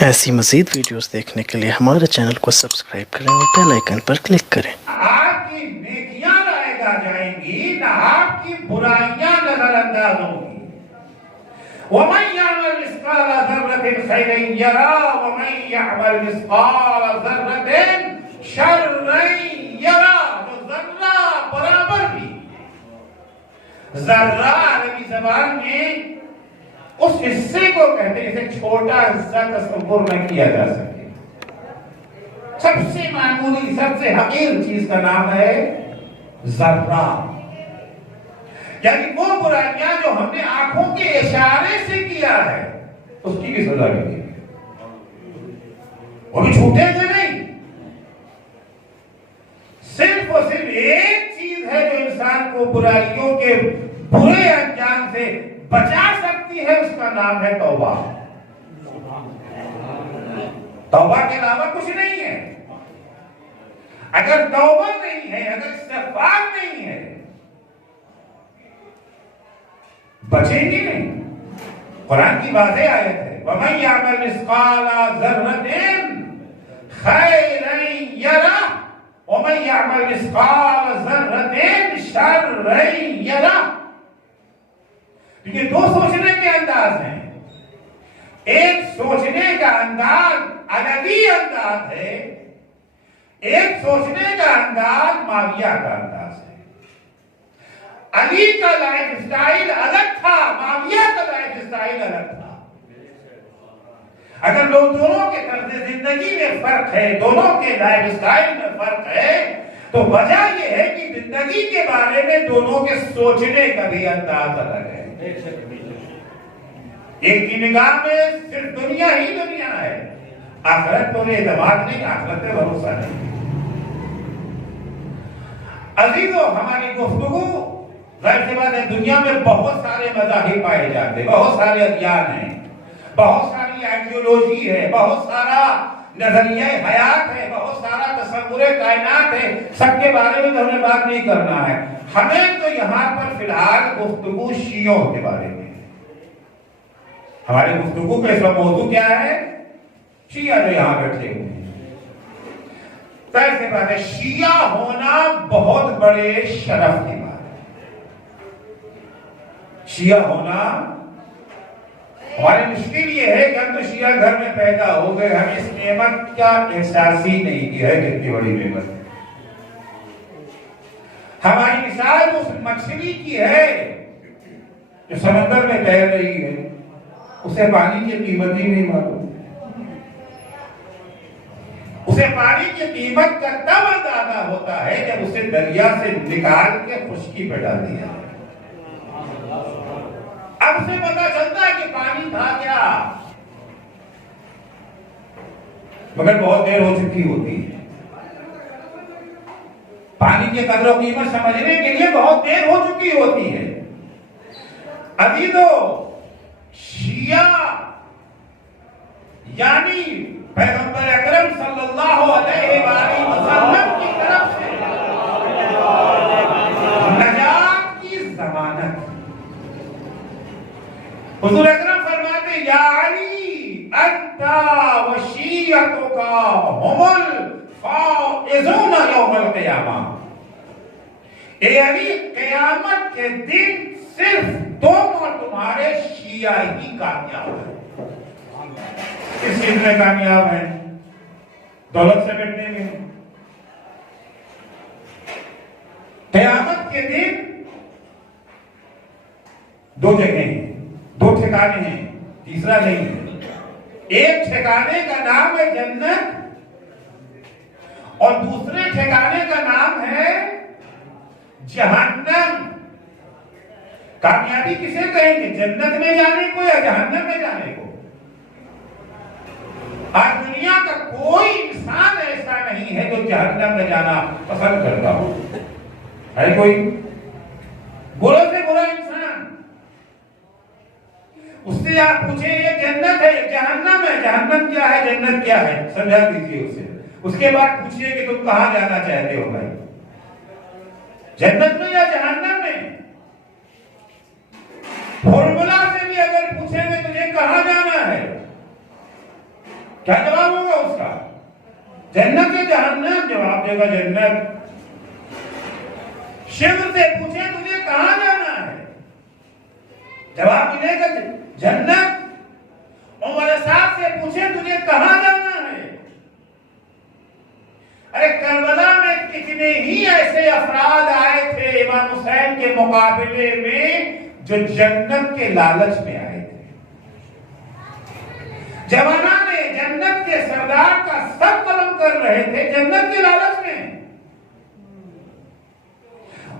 ایسی مزید ویڈیوز دیکھنے کے لیے ہمارے چینل کو سبسکرائب کریں اور بیل آئیکن پر کلک کریں۔ آپ کی نیکیاں رائگاں جائیں گی نہ آپ کی برائیاں نظر انداز ہوں گی۔ وَمَنْ يَعْمَلْ مِثْقَالَ ذَرَّةٍ خَيْرًا يَرَهُ وَمَنْ يَعْمَلْ مِثْقَالَ ذَرَّةٍ شَرًّا يَرَهُ۔ تو ذرہ برابر بھی، ذرہ عربی زبان میں اس حصے کو کہتے ہیں جسے چھوٹا حصہ تصور نہ کیا جا سکے۔ سب سے معمولی، سب سے حقیر چیز کا نام ہے ذرہ، یعنی وہ برائیاں جو ہم نے آنکھوں کے اشارے سے کیا ہے اس کی بھی سزا ملے گی، وہ بھی چھوٹے سے نہیں۔ صرف اور صرف ایک چیز ہے جو انسان کو برائیوں کے برے انجام سے بچا سکتی ہے، اس کا نام ہے توبہ۔ توبہ کے علاوہ کچھ نہیں ہے۔ اگر توبہ نہیں ہے، اگر استغفار نہیں ہے، بچیں گی نہیں۔ قرآن کی واضح آیت ہے وَمَنْ يَعْمَلْ مِثْقَالَ ذَرَّةٍ خَيْرًا يَرَهُ وَمَنْ يَعْمَلْ مِثْقَالَ ذَرَّةٍ شَرًّا يَرَهُ۔ یہ دو سوچنے کے انداز ہیں۔ ایک سوچنے کا انداز عربی انداز ہے، ایک سوچنے کا انداز معاویہ کا انداز ہے۔ علی کا لائف سٹائل الگ تھا، معاویہ کا لائف سٹائل الگ تھا۔ اگر لوگ دونوں کے طرز زندگی میں فرق ہے، دونوں کے لائف سٹائل میں فرق ہے، تو وجہ یہ ہے کہ زندگی کے بارے میں دونوں کے سوچنے کا بھی انداز الگ ہے۔ ایک کی نگاہ میں صرف دنیا ہی دنیا ہے، آخرت تو اعتماد نہیں، آخرت پہ بھروسہ نہیں۔ عزیزو، ہماری گفتگو ظاہر سی بات ہے دنیا میں بہت سارے مذاہب پائے جاتے ہیں، بہت سارے ادیان ہیں، بہت ساری آئیڈیولوجی ہے، بہت سارا نظریہ حیات ہے، بہت سارا تصور کائنات ہے۔ سب کے بارے میں تو ہمیں بات نہیں کرنا ہے، ہمیں تو یہاں پر فی الحال گفتگو شیعوں کے بارے میں۔ ہماری گفتگو کا اس کا موضوع کیا ہے؟ شیعہ جو یہاں بیٹھے ہوئے ہیں۔ ظاہر سی بات ہے شیعہ ہونا بہت بڑے شرف کی بات ہے۔ شیعہ ہونا ہماری مشکل یہ ہے کہ ہم تو شیعہ گھر میں پیدا ہو گئے، ہم اس نعمت کا احساس ہی نہیں کیا ہے کتنی بڑی نعمت ہے۔ ہماری مثال اس مچھلی کی ہے جو سمندر میں تیر رہی ہے، اسے پانی کی قیمت ہی نہیں معلوم۔ اسے پانی کی قیمت کا تب اندازہ ہوتا ہے جب اسے دریا سے نکال کے خشکی پہ ڈال دیا۔ اب اسے پتا چلتا ہے کہ پانی تھا کیا، مگر بہت دیر ہو چکی ہوتی ہے۔ پانی کی قدر و قیمت سمجھنے کے لیے بہت دیر ہو چکی ہوتی ہے۔ عزیزو، شیعہ یعنی پیغمبر اکرم صلی اللہ علیہ وآلہ وسلم کی طرف سے نجات کی ضمانت۔ حضور اکرم فرماتے یا علی انت وشیعتک هم الفائزون یوم القیامہ۔ اے علی، قیامت کے دن صرف تم اور تمہارے شیعہ ہی کامیاب ہیں۔ کس چیز میں کامیاب ہیں؟ دولت سے بیٹھنے میں۔ قیامت کے دن دو جگہیں ہیں، دو ٹھکانے ہیں، تیسرا نہیں ہے۔ ایک ٹھکانے کا نام ہے جنت اور دوسرے ٹھکانے کا نام ہے جہنم۔ کامیابی کسے کہیں گے؟ جنت میں جانے کو یا جہنم میں جانے کو؟ آج دنیا کا کوئی انسان ایسا نہیں ہے جو جہنم میں جانا پسند کرتا ہو۔ ہے کوئی؟ برے سے برا انسان، اس سے آپ پوچھیں یہ جنت ہے جہنم ہے، جہنم کیا ہے جنت کیا ہے، سمجھا دیجیے اسے۔ اس کے بعد پوچھئے کہ تم کہاں جانا چاہتے ہو بھائی، جنت میں یا جہنم میں؟ فارمولا سے بھی اگر پوچھیں گے تجھے کہاں جانا ہے کیا جواب ہوگا اس کا؟ جنت یا جہنم؟ جواب دے گا جنت۔ شمر سے پوچھے تجھے کہاں جانا ہے؟ جواب ملے گا جنت۔ عمر صاحب سے پوچھے تجھے کہاں جانا ہے؟ ارے کربلا میں کتنے ہی ایسے افراد آئے تھے امام حسین کے مقابلے میں جو جنت کے لالچ میں آئے تھے۔ جوانان جنت کے سردار کا سر قلم کر رہے تھے جنت کے لالچ میں۔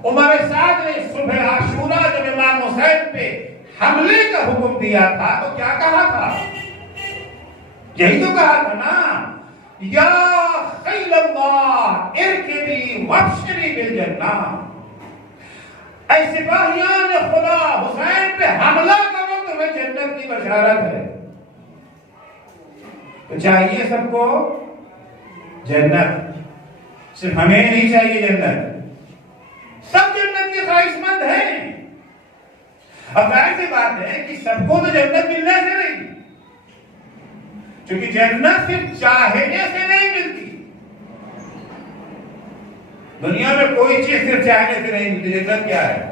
عمر سعد نے صبح عاشورہ جب امام حسین پہ حملے کا حکم دیا تھا تو کیا کہا تھا؟ یہی تو کہا تھا نا، یا خیل اللہ ارکبی وابشری بالجنہ، اے سپاہیان خدا حسین پہ حملہ کرو تمہیں جنت کی بشارت ہے۔ تو چاہیے سب کو جنت، صرف ہمیں نہیں چاہیے جنت، سب جنت کے خواہش مند ہیں۔ اب ظاہر سی بات ہے کہ سب کو تو جنت ملنے سے نہیں، کیونکہ جنت صرف چاہنے سے نہیں ملتی۔ دنیا میں کوئی چیز صرف چاہنے سے نہیں ملتی۔ جنت کیا ہے؟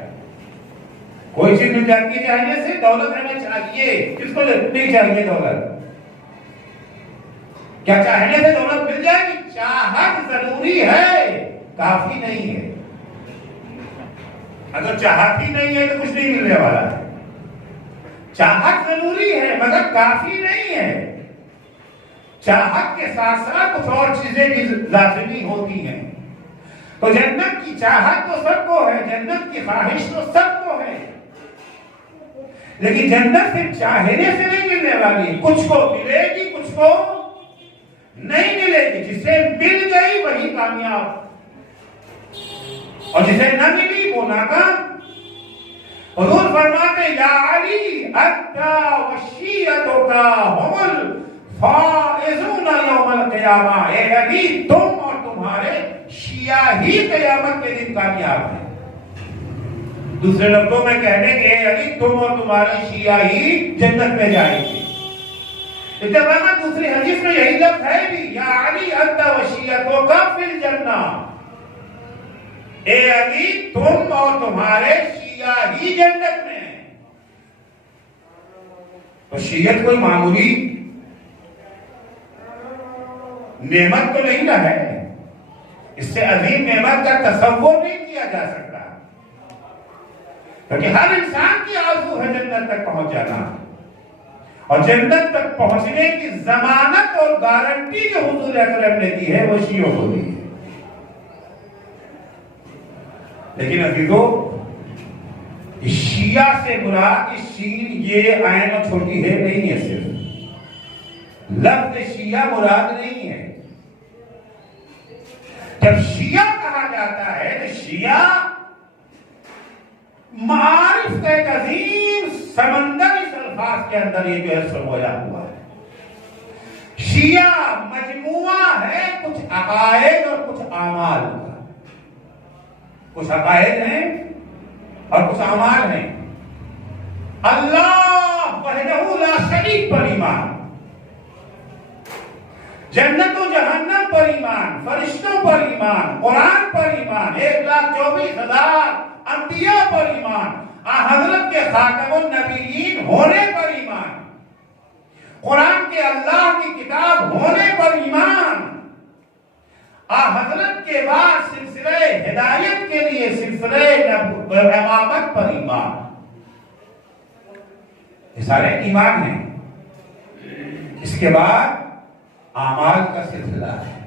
کوئی چیز مل جاتی ہے چاہنے سے۔ دولت ہمیں چاہیے، کس کو نہیں چاہیے دولت؟ کیا چاہنے سے دولت مل جائے گی؟ چاہت ضروری ہے، کافی نہیں ہے۔ اگر چاہت ہی نہیں ہے تو کچھ نہیں ملنے والا ہے۔ چاہت ضروری ہے مگر کافی نہیں ہے۔ چاہت کے ساتھ ساتھ کچھ اور چیزیں بھی لازمی ہوتی ہیں۔ تو جنت کی چاہت تو سب کو ہے، جنت کی خواہش تو سب کو ہے، لیکن جنت صرف چاہنے سے نہیں ملنے والی، کچھ کو ملے گی کچھ کو نہیں ملے گی۔ جسے مل گئی وہی کامیاب، اور جسے نہ ملی وہ ناکام۔ حضور فرماتے یا علی انت وشیعتک هم الفائزون یوم القیامہ، اے علی تم اور تمہارے شیعہ ہی قیامت کے دن کامیاب ہیں۔ دوسرے لفظوں میں کہنے کہ اے علی تم اور تمہاری شیعہ ہی جنت میں جائیں گے۔ اتفاقاً دوسری حدیث میں یہی لفظ ہے بھی، یا علی انت وشیعتک فی الجنہ، اے علی تم اور تمہارے شیعہ ہی جنت میں ہیں۔ تو شیعت کوئی معمولی نعمت تو نہیں ہے، اس سے عظیم نعمت کا تصور نہیں کیا جا سکتا، کیونکہ ہر انسان کی آرزو ہے جنت تک پہنچ جانا، اور جنت تک پہنچنے کی ضمانت اور گارنٹی جو حضور اکرم نے دی ہے وہ شیعوں کو دی ہے۔ لیکن عزیزو، شیعہ سے مراد اس شین یہ عین اور چھوٹی ہے نہیں ہے، صرف لفظ شیعہ مراد نہیں ہے۔ جب شیعہ کہا جاتا ہے تو شیعہ معارف کا ایک عظیم سمندر اس الفاظ کے اندر یہ جو ہے سرگویا ہوا ہے۔ شیعہ مجموعہ ہے کچھ عقائد اور کچھ اعمال کا، کچھ عقائد ہیں اور کچھ اعمال ہیں۔ اللہ وحدہ لا شریک پر ایمان، جنت و جہنم پر ایمان، فرشتوں پر ایمان، قرآن پر ایمان، 1,24,000 انبیاء پر ایمان، حضرت کے خاتم النبیین ہونے پر ایمان، قرآن کے اللہ کی کتاب ہونے پر ایمان، حضرت کے بعد سلسلہ ہدایت کے لیے سلسلہ امامت پر ایمان۔ یہ سارے ایمان ہیں۔ اس کے بعد اعمال کا سلسلہ ہے،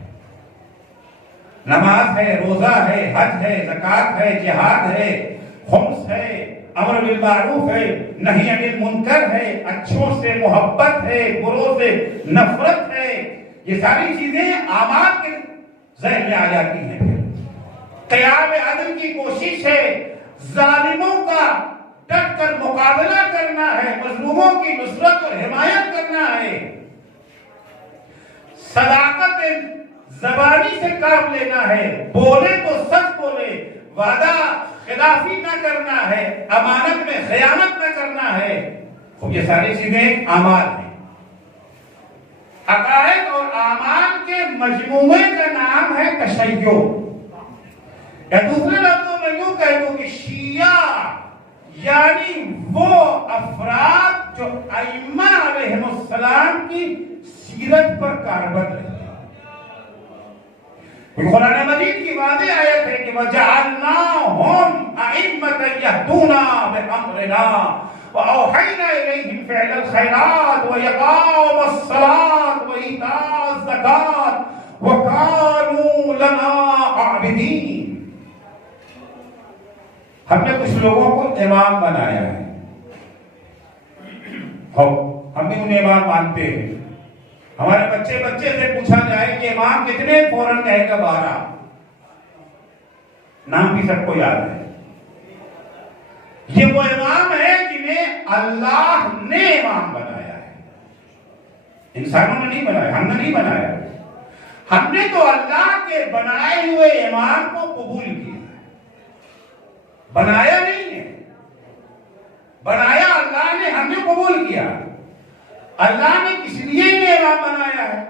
نماز ہے، روزہ ہے، حج ہے، زکوٰۃ ہے، جہاد ہے، خمس ہے، امر بالمعروف ہے، نہی عن المنکر ہے، اچھوں سے محبت ہے، بروں سے نفرت ہے۔ یہ ساری چیزیں اعمال کے ذہن میں آ جاتی ہیں۔ پھر قیام عدل کی کوشش ہے، ظالموں کا ڈٹ کر مقابلہ کرنا ہے، مظلوموں کی نصرت اور حمایت کرنا ہے، صداقت زبانی سے کام لینا ہے، بولے تو سچ بولے، وعدہ خلافی نہ کرنا ہے، امانت میں خیانت نہ کرنا ہے۔ یہ ساری چیزیں اعمال ہیں۔ عقائد مجموعے کا نام ہے تشیع، یا دوسرے لفظوں میں یوں کہہ دوں کہ شیعہ یعنی وہ افراد جو ائمہ علیہم السلام کی سیرت پر کاربند رہے. قرآن مجید کی واضح آیت ہے کہ وَجَعَلْنَاهُمْ أَئِمَّةً يَهْدُونَ بِأَمْرِنَا وَأَوْحَيْنَا إِلَيْهِمْ فِعْلَ الْخَيْرَاتِ وَإِقَامَ الصَّلَاةِ وَإِيتَاءَ الزَّكَاةِ وَكَانُوا لَنَا عَابِدِينَ. ہم نے کچھ لوگوں کو امام بنایا ہے، ہم بھی انہیں امام مانتے ہیں. ہمارے بچے سے پوچھا جائے کہ امام کتنے، فوراً کہے گا 12. نام بھی سب کو یاد ہے. یہ وہ امام ہے جنہیں اللہ نے امام بنایا ہے، انسانوں نے نہیں بنایا، ہم نے نہیں بنایا. ہم نے تو اللہ کے بنائے ہوئے امام کو قبول کیا، بنایا نہیں ہے. بنایا اللہ نے، ہم نے قبول کیا. اللہ نے کس لیے انہیں امام بنایا ہے؟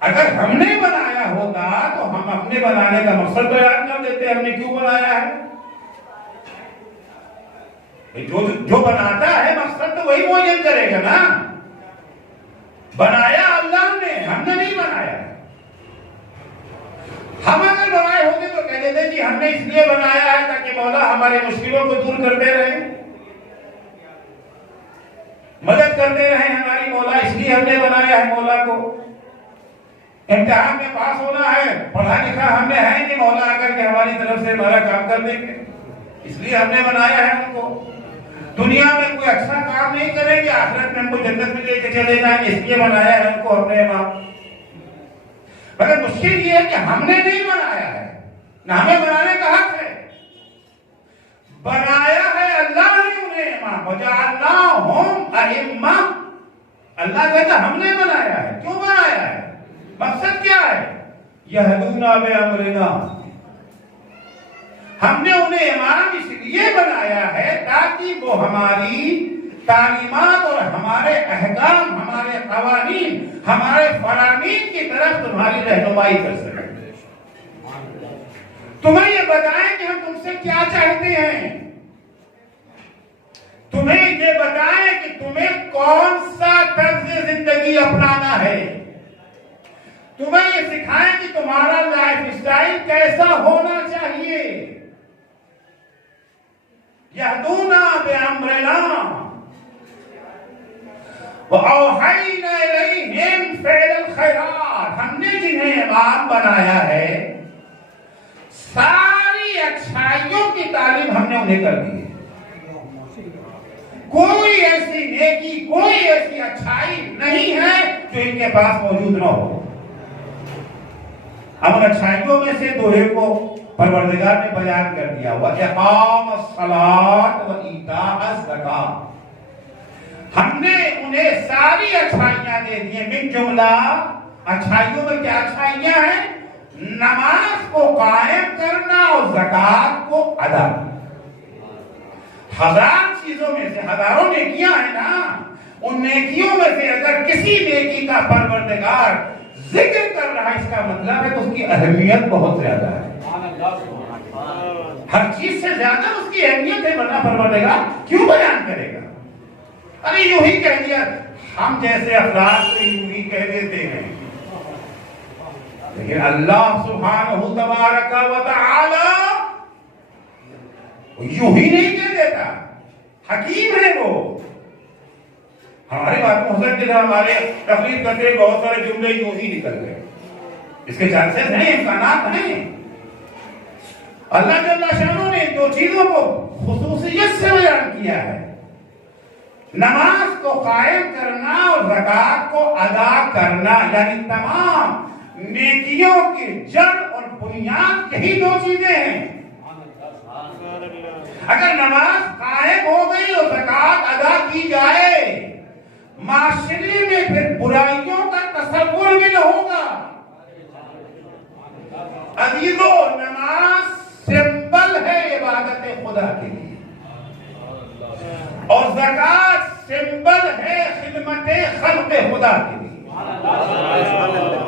اگر ہم نے بنایا ہوتا تو ہم اپنے بنانے کا مقصد بیان کر دیتے ہم نے کیوں بنایا ہے. جو بناتا ہے مقصد تو وہی معین کرے گا نا. بنایا اللہ نے، ہم نے نہیں بنایا. ہم اگر بنائے ہوتے تو کہہ دیتے جی ہم نے اس لیے بنایا ہے تاکہ مولا ہمارے مشکلوں کو دور کرتے رہیں، مدد کرتے رہیں ہماری مولا، اس لیے ہم نے بنایا ہے مولا کو. امتحان میں پاس ہونا ہے، پڑھا لکھا ہم نے ہے کہ مولا آ کر کے ہماری طرف سے ہمارا کام کر دیں گے، اس لیے ہم نے بنایا ہے ان کو. دنیا میں کوئی اچھا کام نہیں کریں گے، آخرت میں ہم کو جنت میں لے کے چلے جائیں گے، اس لیے بنایا ہے ان کو ہم نے امام. مگر مشکل یہ ہے کہ ہم نے نہیں بنایا ہے، نہ ہمیں بنانے کا حق ہے. بنایا ہے اللہ نے انہیں امام. وَجَعَلْنَاهُمْ أَئِمَّةً. اللہ کہتا ہم نے بنایا ہے. کیوں بنایا ہے؟ مقصد کیا ہے؟ يَهْدُونَ بِأَمْرِنَا. ہم نے انہیں امام اس لیے بنایا ہے تاکہ وہ ہماری تعلیمات اور ہمارے احکام، ہمارے قوانین، ہمارے فرامین کی طرف تمہاری رہنمائی کر سکیں. تمہیں یہ بتائیں کہ ہم تم سے کیا چاہتے ہیں، تمہیں یہ بتائیں کہ تمہیں کون سا طرز زندگی اپنانا ہے، تمہیں یہ سکھائیں کہ تمہارا لائف اسٹائل کیسا ہونا چاہیے. یہدونا بامرنا وأوحینا الیہم فعل الخیرات. ہم نے جنہیں امام بنایا ہے ساری اچھائیوں کی تعلیم ہم نے انہیں کر دی ہے. کوئی ایسی نیکی، کوئی ایسی اچھائی نہیں ہے جو ان کے پاس موجود نہ ہو. ہم ان اچھائیوں میں سے دو ایک کو پروردگار نے بیان کر دیا. وَإِقَامَ الصَّلَاةِ وَإِيتَاءَ الزَّكَاةِ. ہم نے انہیں ساری اچھائیاں دے دی ہیں. من جملہ اچھائیوں میں کیا اچھائیاں ہیں؟ نماز کو قائم کرنا اور زکوٰۃ کو ادا کرنا. ہزار چیزوں میں سے ہزاروں نیکیاں ہیں نا، ان نیکیوں میں سے اگر کسی نیکی کا پروردگار ذکر کر رہا ہے اس کا مطلب ہے کہ اس کی اہمیت بہت زیادہ ہے. ہر چیز سے زیادہ اس کی اہمیت ہے، ورنہ پروردگار کیوں بیان کرے گا؟ ارے یوں ہی کہہ دیا. ہم جیسے افراد سے یوں ہی کہہ دیتے ہیں، لیکن اللہ سبحانہ تبارک و تعالی یوں ہی نہیں کہہ دیتا. حکیم ہے وہ. ہمارے بات میں ہو سکتے تھا ہمارے تقریر کرتے بہت سارے جملے یوں ہی نکل گئے، اس کے چانسز ہیں، امکانات ہیں. اللہ جل شانہ نے دو چیزوں کو خصوصیت سے بیان کیا ہے، نماز کو قائم کرنا اور زکوٰۃ کو ادا کرنا. یعنی تمام نیکیوں کی جڑ اور بنیاد یہی دو چیزیں ہیں. اگر نماز قائم ہو گئی اور زکوٰۃ ادا کی جائے، معاشرے میں پھر برائیوں کا تصور بھی نہ ہوگا. عزیزو، نماز سمبل ہے عبادت خدا کے لیے، اور زکوٰۃ سمبل ہے خدمت خلق خدا کے لیے.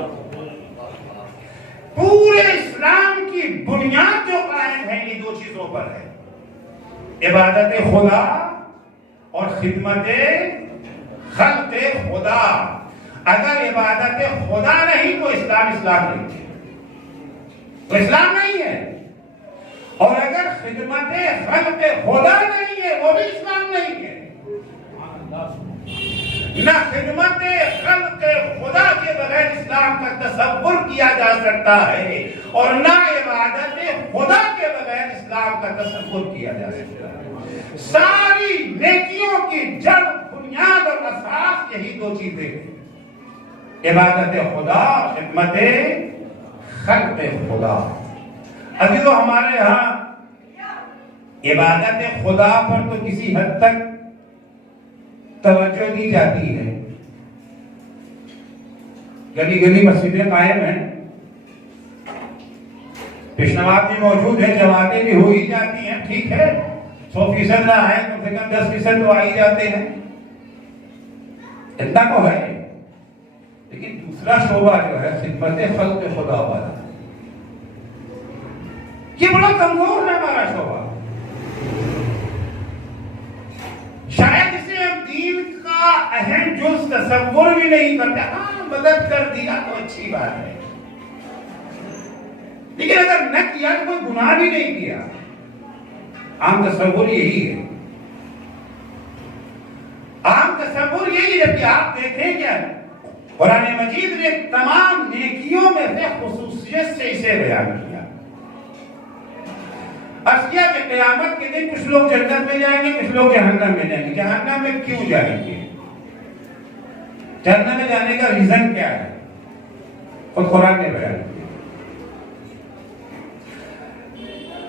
بنیاد جو قائم ہے یہ دو چیزوں پر ہے، عبادت خدا اور خدمت خلق خدا۔ اگر عبادت خدا نہیں تو اسلام نہیں ہے، تو اسلام نہیں ہے، اور اگر خدمت خلق خدا نہیں ہے وہ بھی اسلام نہیں ہے۔ نہ خدمت خلق خدا کے بغیر اسلام کا تصور کیا جا سکتا ہے، اور نہ عبادت خدا کے بغیر اسلام کا تصور کیا جا سکتا ہے۔ ساری نیکیوں کی جڑ، بنیاد اور اساس یہی دو چیزیں ہیں، عبادت خدا، خدمت خلق خدا۔ ابھی تو ہمارے ہاں عبادت خدا پر تو کسی حد تک توجہ دی جاتی ہے، گلی گلی مسجدیں قائم ہیں، پیشنواد بھی موجود ہے، جماعتیں بھی ہو ہی جاتی ہیں، ٹھیک ہے، 100% نہ آئے کم سے کم 10% تو آ ہی جاتے ہیں، اتنا تو ہے۔ لیکن دوسرا شعبہ جو ہے خدمت خلق خدا والا، یہ بڑا کمزور ہے ہمارا شعبہ۔ شاید اسے ہم دین کا اہم جز تصور بھی نہیں کرتے۔ ہاں مدد کر دیا تو اچھی بات ہے، لیکن اگر نہ کیا تو کوئی گناہ بھی نہیں کیا۔ عام تصور یہی ہے، عام تصور یہی ہے کہ آپ دیکھیں کیا قرآن مجید نے تمام نیکیوں میں سے خصوصیت سے اسے بیان کیا۔ عرض کیا کہ قیامت کے دن کچھ لوگ جنت میں جائیں گے، کچھ لوگ جہنم میں جائیں گے۔ جہنم میں کیوں جائیں گے؟ جہنم میں جانے کا ریزن کیا ہے؟ خود قرآن نے بیان کیا۔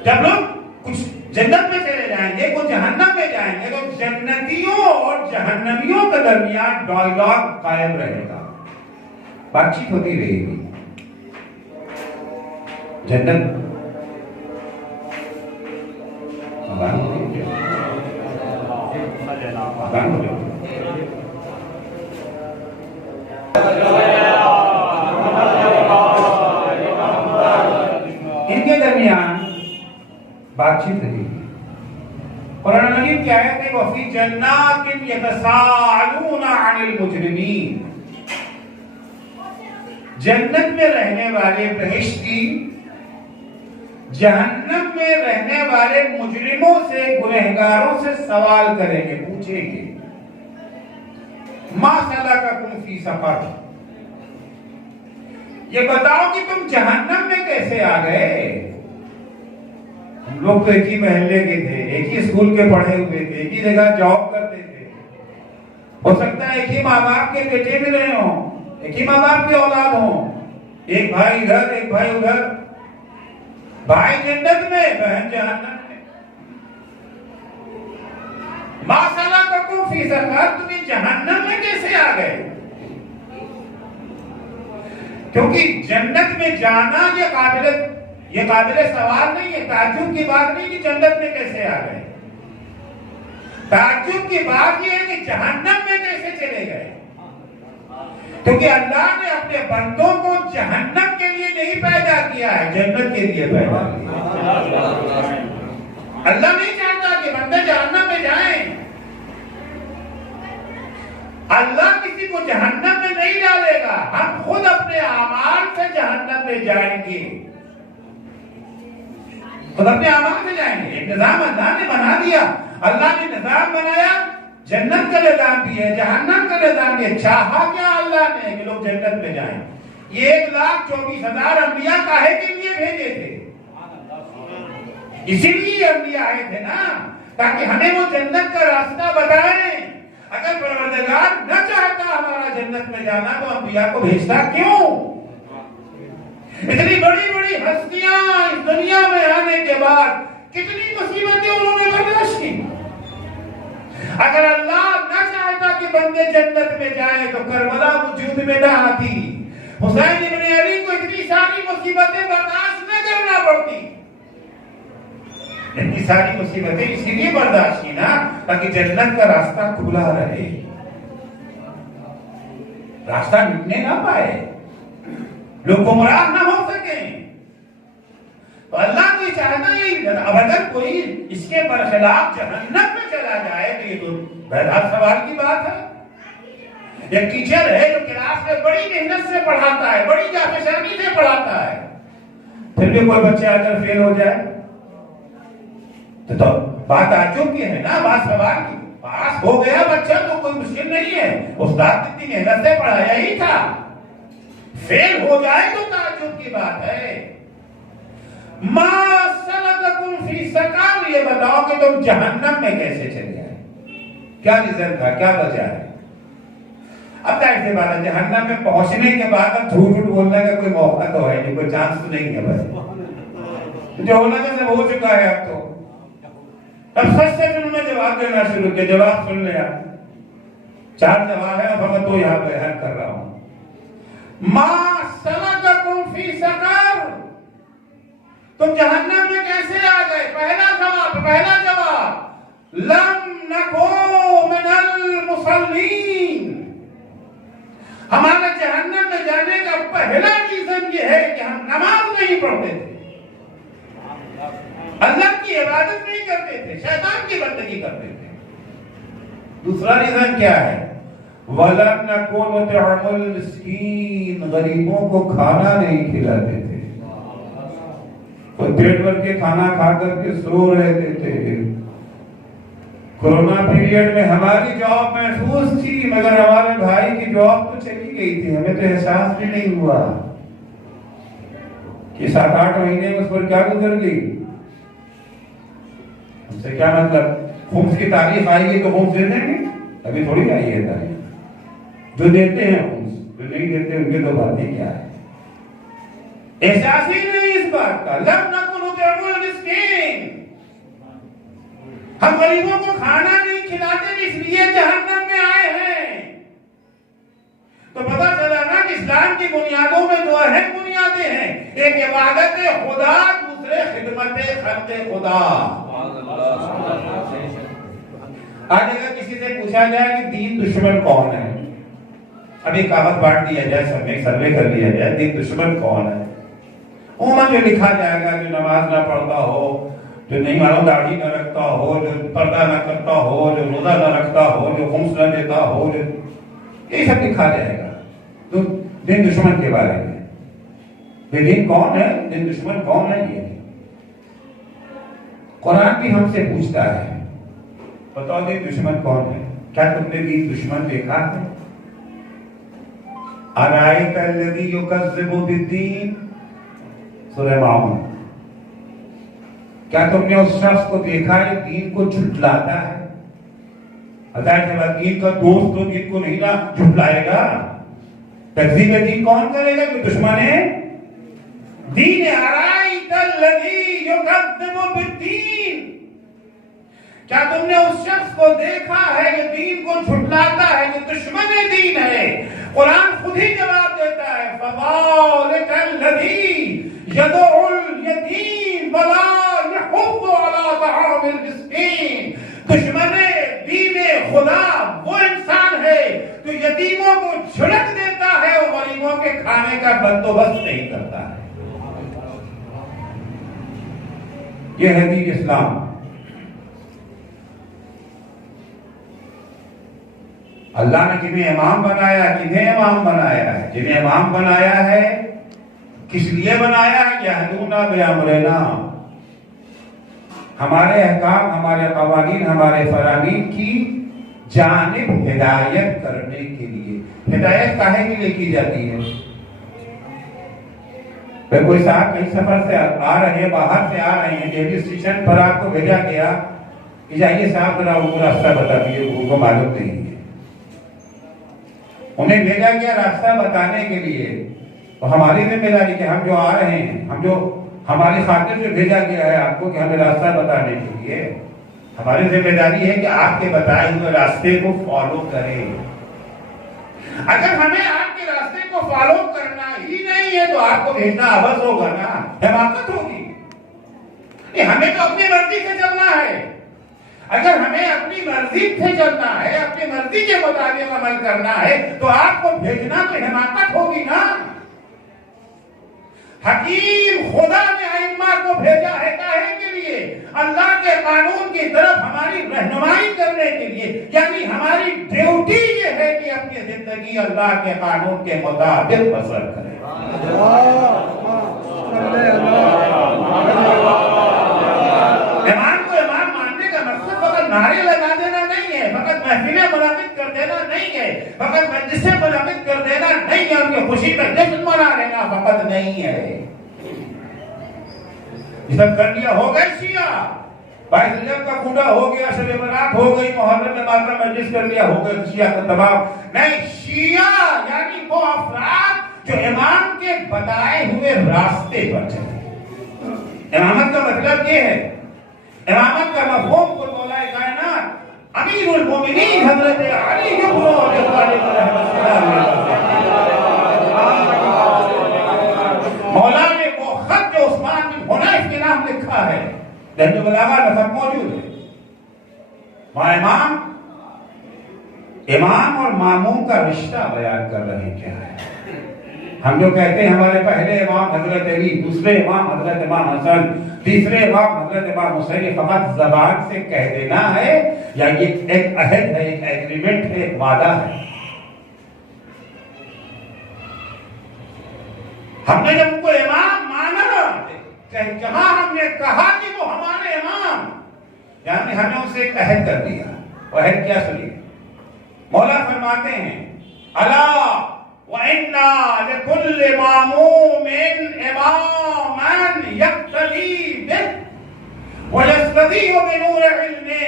جب لوگ کچھ جنت میں چلے جائیں گے، کچھ جہنم میں جائیں گے، تو جنتیوں اور جہنمیوں کے درمیان ڈائیلاگ قائم رہے گا، بات چیت ہوتی رہے گی۔ جنت ان کے درمیان بات چیت رہی ہے۔ قرآن مجید کی آیت ہے وَفِي جَنَّاتٍ يَتَسَاءَلُونَ عَنِ الْمُجْرِمِينَ، جنت میں رہنے والے بہشتی جہنم میں رہنے والے مجرموں سے، گنہگاروں سے سوال کریں گے، پوچھیں گے مَا سَلَكَكُمْ فِي سَقَرَ، یہ بتاؤ کہ تم جہنم میں کیسے آ گئے؟ ہم لوگ تو ایک ہی محلے کے تھے، ایک ہی اسکول کے پڑھے ہوئے تھے، ایک ہی جگہ جاب کرتے تھے، ہو سکتا ہے ایک ہی ماں باپ کے بیٹے بھی رہے ہوں، ایک ہی ماں باپ کی اولاد ہوں، ایک بھائی ادھر ایک بھائی ادھر، بھائی جنت میں بہن جہنم میں۔ مَا سَلَكَكُمْ فِي سَقَرَ، تمہیں جہنم میں کیسے آ گئے؟ کیونکہ جنت میں جانا یہ قابل سوال نہیں ہے، تعجب کی بات نہیں کہ جنت میں کیسے آ گئے، تعجب کی بات یہ ہے کہ جہنم میں کیسے چلے گئے۔ کیونکہ اللہ نے اپنے بندوں کو جہنم کے لیے نہیں پیدا کیا ہے، جنت کے لیے پیدا کیا۔ اللہ نہیں چاہتا کہ بندے جہنم میں جائیں، اللہ کسی کو جہنم میں نہیں ڈالے گا، ہم خود اپنے اعمال سے جہنم میں جائیں گے، خود اپنے اعمال سے جائیں گے۔ ایک نظام اللہ نے بنا دیا، اللہ نے نظام بنایا، جنت کا نظام بھی ہے، جہنم کا نظام بھی ہے، چاہا کیا اللہ نے کہ لوگ جنت میں جائیں۔ یہ 1,24,000 انبیاء کاہے کے لیے بھیجے تھے؟ اسی لیے انبیاء آئے تھے نا، تاکہ ہمیں وہ جنت کا راستہ بتائیں۔ اگر پروردگار نہ چاہتا ہمارا جنت میں جانا تو انبیاء کو بھیجتا کیوں؟ اتنی بڑی بڑی ہستیاں اس دنیا میں آنے کے بعد کتنی مصیبتیں انہوں نے برداشت کی۔ اگر اللہ نہ چاہتا کہ بندے جنت میں جائیں تو کربلا وجود میں نہ آتی، حسین ابن علی کو اتنی ساری مصیبتیں برداشت نہ کرنا پڑتی۔ اتنی ساری مصیبتیں اسی لیے برداشت کی نا تاکہ جنت کا راستہ کھلا رہے، راستہ مٹنے نہ پائے، لوگ گمراہ نہ ہو سکیں۔ تو اللہ کوئی چاہتا ہی، اب اگر کوئی اس کے برخلاف جہنم میں چلا جائے تو یہ تو بہرحال سوال کی بات ہے۔ ایک ٹیچر ہے جو کلاس میں بڑی محنت سے پڑھاتا ہے، بڑی جافشانی سے پڑھاتا ہے، پھر بھی کوئی بچہ اگر فیل ہو جائے تو بات تعجب کی ہے نا، بات سوال کی۔ پاس ہو گیا بچہ تو کوئی مشکل نہیں ہے، استاد اتنی محنت سے پڑھایا ہی تھا، فیل ہو جائے تو تعجب کی بات ہے۔ ما سلککم فی سقر، یہ بتاؤ کہ تم جہنم میں کیسے چلے گئے، کیا ریزن تھا، کیا وجہ ہے؟ اب ظاہر سی بات ہے جہنم میں پہنچنے کے بعد اب جھوٹ جھوٹ بولنے کا کوئی موقع تو ہے نہیں، کوئی چانس تو نہیں ہے، بس جو ہونا تھا سب ہو چکا ہے اب تو۔ اب سچ سے انہوں نے جواب دینا شروع کیا، جواب سن لیا، 4 جواب ہے، اب ہم تو یہاں پہ بیان کر رہا ہوں۔ ما سلککم فی سقر، تم جہنم میں کیسے آ گئے؟ پہلا جواب لم نکو من المصلین، ہمارا جہنم میں جانے کا پہلا ریزن یہ ہے کہ ہم نماز نہیں پڑھتے تھے، اللہ کی عبادت نہیں کرتے تھے، شیطان کی بندگی کرتے تھے۔ دوسرا ریزن کیا ہے؟ وَلَمْ نَكُنْ نُطْعِمُ الْمِسْكِينَ، غریبوں کو کھانا نہیں کھلاتے تھے، کوئی پیٹ بھر کے کھانا کھا کر کے سو رہتے تھے۔ کورونا پیریڈ میں ہماری جاب محفوظ تھی، مگر ہمارے بھائی کی جاب تو چلی گئی تھی، ہمیں تو احساس بھی نہیں ہوا کہ 7-8 مہینے میں اس پر کیا گزر گئی۔ ہم سے کیا مطلب، خمس کی تاریخ آئے گی تو خمس دے دیں گے؟ ابھی تھوڑی آئی ہے تاریخ، جو دیتے ہیں خمس، جو نہیں دیتے ان کی تو بات ہی کیا ہے۔ احساس ہی نہیں اس بات کا۔ لم نکن نطعم المسکین، ہم غریبوں کو کھانا نہیں کھلاتے اس لیے جہنم میں آئے ہیں۔ تو پتہ چلا نا کہ اسلام کی بنیادوں میں 2 اہم بنیادیں ہیں، ایک عبادت خدا، دوسرے خدمت خلق خدا۔ آج اگر کسی سے پوچھا جائے کہ دین دشمن کون ہے، ابھی کاغذ بانٹ دیا جائے، سروے کر لیا جائے، دین دشمن کون ہے، عموماً جو لکھا جائے گا جو نماز نہ پڑھتا ہو، جو نہیں مانو داڑھی نہ رکھتا ہو، جو پردہ نہ کرتا ہو، جو روزہ نہ رکھتا ہو، جو خمس نہ دیتا ہو، جو یہ سب لکھا جائے گا تو دین دشمن کے بارے میں۔ یہ دین کون ہے، دین دشمن کون ہے؟ یہ قرآن بھی ہم سے پوچھتا ہے، بتاؤ دین دشمن کون ہے؟ کیا تم نے دین دشمن دیکھا ہے؟ ارائیت الذی یکذب بالدین، سورہ معون۔ کیا تم نے اس شخص کو دیکھا ہے دین کو جھٹلاتا ہے؟ دین کا دوست تو دین کو نہیں نا جھٹلائے گا، تکذیب دین کون کرے گا؟ جو دشمن ہے دین۔ ارائیت الذی یکذب بالدین، کیا تم نے اس شخص کو دیکھا ہے کہ دین کو جھٹلاتا ہے، جو دشمن دین ہے؟ قرآن خود ہی جواب دیتا ہے، فَذَلِكَ الَّذِي يَدْعُ الْيَتِيمَ وَلَا يَحُضُّ عَلَىٰ طَعَامِ الْمِسْكِينِ، دشمن دین خدا وہ انسان ہے جو یتیموں کو جھڑک دیتا ہے اور غریبوں کے کھانے کا بندوبست نہیں کرتا ہے۔ یہ ہے دین اسلام۔ اللہ نے جنہیں امام بنایا، کنہیں امام بنایا ہے؟ جنہیں امام بنایا ہے کس لیے بنایا ہے؟ یہدونا بامرنا، ہمارے احکام، ہمارے قوانین، ہمارے فرامین کی جانب ہدایت کرنے کے لیے۔ ہدایت کاہے کے لیے کی جاتی ہے؟ کوئی صاحب کئی سفر سے آ رہے ہیں، باہر سے آ رہے ہیں، دہلی اسٹیشن پر آپ کو بھیجا گیا کہ جائیے صاحب ذرا وہ راستہ بتا دیجیے، ان کو معلوم نہیں ہے۔ انہیں بھیجا گیا راستہ بتانے کے لیے، تو ہماری ذمہ داری کہ ہم جو آ رہے ہیں، ہم جو ہماری خاطر سے بھیجا گیا ہے آپ کو کہ ہمیں راستہ بتانے کے لیے، ہماری ذمہ داری ہے کہ آپ کے بتائے ہوئے راستے کو فالو کریں۔ اگر ہمیں آپ کے راستے کو فالو کرنا ہی نہیں ہے تو آپ کو بھیجنا عبث ہوگا نا، حماقت ہوگی۔ ہمیں تو اپنی مرضی سے چلنا ہے۔ اگر ہمیں اپنی مرضی سے چلنا ہے، اپنی مرضی کے مطابق عمل کرنا ہے تو آپ کو بھیجنا تو حماقت ہوگی نا۔ حکیم خدا نے ائمہ کو بھیجا ہے کاہے کے لیے؟ اللہ کے قانون کی طرف ہماری رہنمائی کرنے کے لیے. یعنی ہماری ڈیوٹی یہ ہے کہ اپنی زندگی اللہ کے قانون کے مطابق بسر کریں. ایمان کو ایمان ماننے کا مقصد فقط نعرے لگا دینا نہیں ہے، فقط محفلیں منعقد کر دینا نہیں ہے، فقط مجلسیں منعقد کر دینا نہیں ہے، ان کی خوشی کا جشن منا لینا فقط نہیں ہے. یہ سب کر لیا ہو گئے شیعہ، 22 رجب کا کوڑا ہو گیا، شب برات ہو گئی، محرم میں ماتم مجلس کر لیا ہو گئے شیعہ کا تباہ. نہیں، شیعہ یعنی وہ افراد جو امام کے بتائے ہوئے راستے پر چلے. امامت کا مطلب یہ ہے، امامت کا مفہوم کو مولا کائنات امیر المومنین حضرت علی بن ابی طالب رحمۃ اللہ مولا نے وہ خط جو عثمان بن حنیف کے نام لکھا ہے، نہج البلاغہ میں موجود ہے. وہاں امام اور ماموم کا رشتہ بیان کر رہے کیا ہے. ہم جو کہتے ہیں ہمارے پہلے امام حضرت علی، دوسرے امام حضرت امام حسن، تیسرے امام حضرت امام حسین، فقط زبان سے کہہ دینا ہے یا یہ ایک عہد ہے، ایک ایگریمنٹ ہے، ایک وعدہ ہے؟ ہم نے جب ان کو امام مانا، جہاں ہم نے کہا کہ وہ ہمارے امام، یعنی ہم نے ان سے ایک عہد کر دیا. وہ عہد کیا سنیے، مولا فرماتے ہیں الا وَإِنَّا لِكُلِّ مَعْمُومٍ إِمَامًا يَقْتَدِي بِهِ وَيَسْتَدِيُّ بِنُورِ عِلْمِهِ.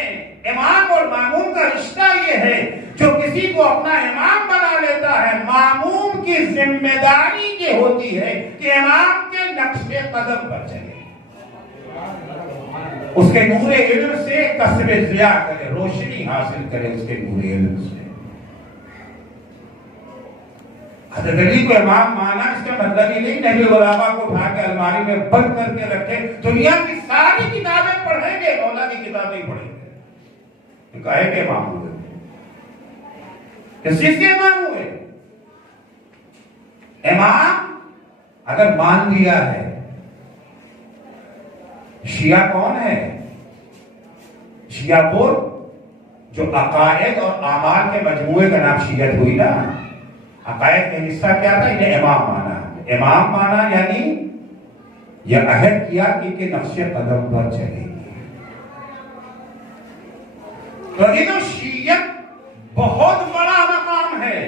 امام اور معموم کا رشتہ یہ ہے، جو کسی کو اپنا امام بنا لیتا ہے، معموم کی ذمہ داری یہ ہوتی ہے کہ امام کے نقش قدم پر چلے، اس کے نور علم سے کسب ضیاء کرے، روشنی حاصل کرے اس کے نور علم سے. حضرت علی کو امام مانا اس کا مطلب ہی نہیں نہج البلاغہ کو اٹھا کے الماری میں بند کر کے رکھے، دنیا کی ساری کتابیں پڑھیں گے، مولا کی کتاب نہیں پڑھیں گے. کہے کہ امام ہوئے، کس چیز کے امام ہوئے؟ امام اگر مان لیا ہے. شیعہ کون ہے؟ شیعہ وہ جو عقائد اور اعمال کے مجموعے کا نام شیعت ہوئی نا. عقائد کا حصہ کیا تھا؟ انہیں امام مانا. امام مانا یعنی یہ عہد کیا کہ ان کے نقش قدم پر چلے گی. تو یہ تو شیعت بہت بڑا مقام ہے،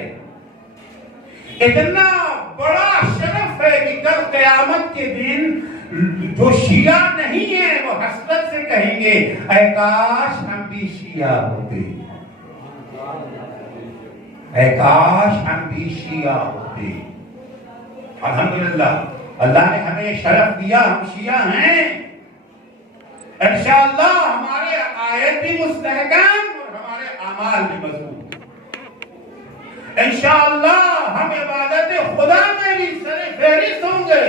اتنا بڑا شرف ہے کہ کل قیامت کے دن جو شیعہ نہیں ہے وہ حسرت سے کہیں گے اے کاش ہم بھی شیعہ ہوتے، اے کاش ہم بھی شیعہ ہوتے. الحمدللہ اللہ نے ہمیں شرف دیا، ہم شیعہ ہیں. انشاءاللہ ہمارے عقائد بھی مستحکم اور ہمارے اعمال بھی مضبوط. انشاءاللہ ہم عبادت خدا میں بھی سر فہرست ہوں گے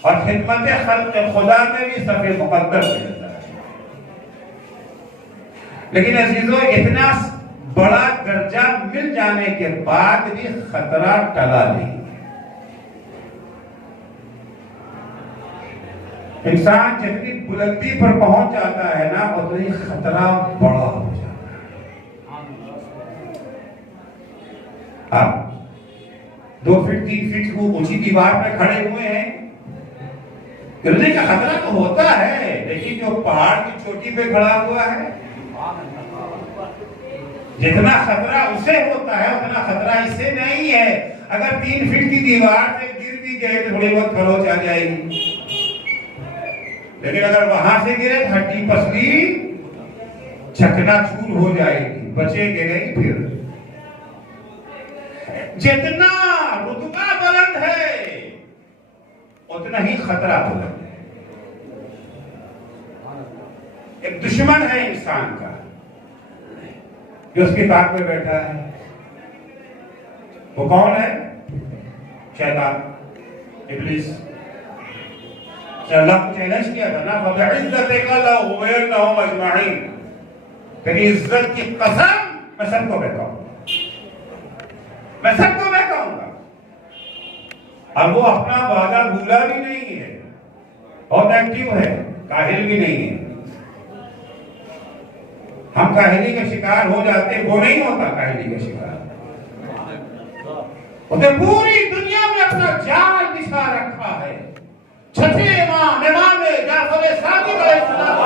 اور خدمت خلق خدا میں بھی صف مقدم ملتا ہے. لیکن عزیزو اتنا بڑا درجہ مل جانے کے بعد بھی خطرہ ٹلا نہیں. انسان جتنی بلندی پر پہنچ جاتا ہے نا اتنی خطرہ بڑا ہو جاتا ہے. آپ 2 فٹ 3 فٹ کو اونچی دیوار پہ کھڑے ہوئے ہیں، گرنے کا خطرہ تو ہوتا ہے، لیکن جو پہاڑ کی چوٹی پہ کھڑا ہوا ہے جتنا خطرہ اسے ہوتا ہے اتنا خطرہ اسے نہیں ہے. اگر 3 فٹ کی دیوار سے گر بھی گئے تو تھوڑی بہت کھروچ آ جائے گی، لیکن اگر وہاں سے گرے تو ہڈی پسلی چکنا چور ہو جائے گی، بچیں گے نہیں. پھر جتنا رتبہ بلند ہے اتنا ہی خطرہ بلند ہے. ایک دشمن ہے انسان کا جو اس کی طاق میں بیٹھا ہے. وہ کون ہے؟ شیطان، ابلیس. اللہ کو چیلنج کیا تھا نا فَبِعِزَّتِكَ لَأُغْوِيَنَّهُمْ أَجْمَعِينَ. تیری عزت کی قسم میں سب کو بہکاؤں گا، میں سب کو بہکاؤں گا. اب وہ اپنا وعدہ بھولا بھی نہیں ہے، بہت ایکٹیو ہے، کاہل بھی نہیں ہے۔ ہم کاہلی کا شکار ہو جاتے، وہ نہیں ہوتا کاہلی کا شکار۔ اسے پوری دنیا میں اپنا جال بچھا رکھا ہے۔ چھٹے امام جعفر صادق علیہ السلام،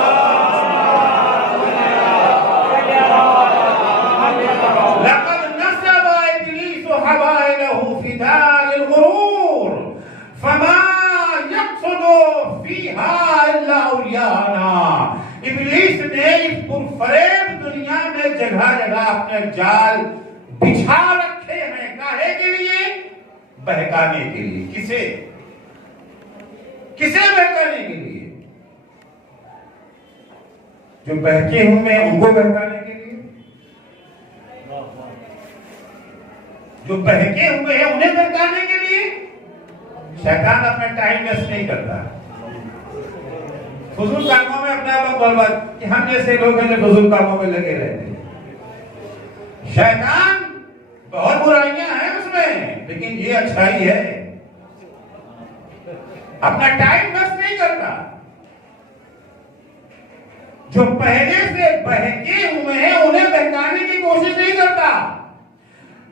لقد نصب ابلیس حبائلہ فی دار الغرور فما یقصد فیہا الا اولیاءنا۔ ابلیس نے اس پرفریب دنیا میں جگہ جگہ اپنے جال بچھا رکھے ہیں، کاہے کے لیے؟ بہکانے کے لیے۔ کسے بہکانے کے لیے؟ جو بہکے ہوئے ہیں ان کو بہکانے کے لیے، جو بہکے ہوئے ہیں انہیں بہکانے کے لیے۔ شیطان اپنا ٹائم ویسٹ نہیں کرتا، فضول کاموں میں اپنا وقت برباد، کہ ہم جیسے لوگ ہیں جو فضول کاموں میں لگے رہتے ہیں۔ شیطان بہت برائیاں ہیں اس میں، لیکن یہ اچھائی ہے، اپنا ٹائم ویسٹ نہیں کرتا۔ جو پہلے سے بہکے ہوئے ہیں انہیں بہکانے کی کوشش نہیں کرتا۔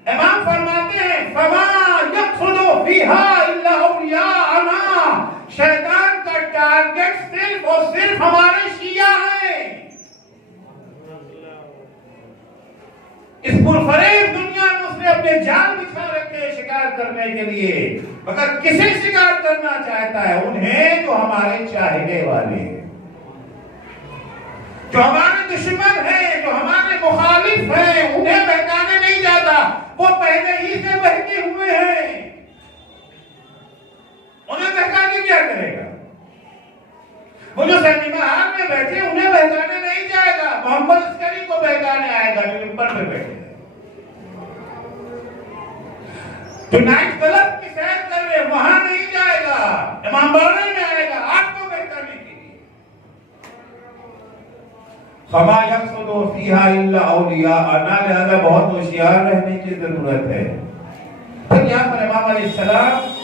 امام فرماتے ہیں فما یقصد فیہا الا اولیاءنا، شیطان کا ٹارگٹ صرف اور صرف ہمارے شیعہ ہیں۔ اس پرفریب دنیا میں اس نے اپنے جال بچھا رکھے شکار کرنے کے لیے، مگر کسے شکار کرنا چاہتا ہے؟ انہیں جو ہمارے چاہنے والے ہیں، جو ہمارے دشمن ہیں، جو ہمارے مخالف ہیں، انہیں بہکانے نہیں جاتا۔ وہ پہلے ہی سے بہکے ہوئے ہیں، انہیں بہکا کے کیا کرے گا؟ وہ جو سینما ہال میں بیٹھے انہیں بہکانے نہیں جائے گا، محمد عسکری کو بہکانے آئے گا جو ممبر پہ بیٹھے۔ جو نائٹ کلب کی سیر کر رہے وہاں نہیں جائے گا، امام باڑے میں آئے گا آپ کو بہکانے کے لیے۔ فما یقصد فیہا الا اولیاءنا، لہذا بہت ہوشیار رہنے کی ضرورت ہے۔ پھر یہاں پر امام علیہ السلام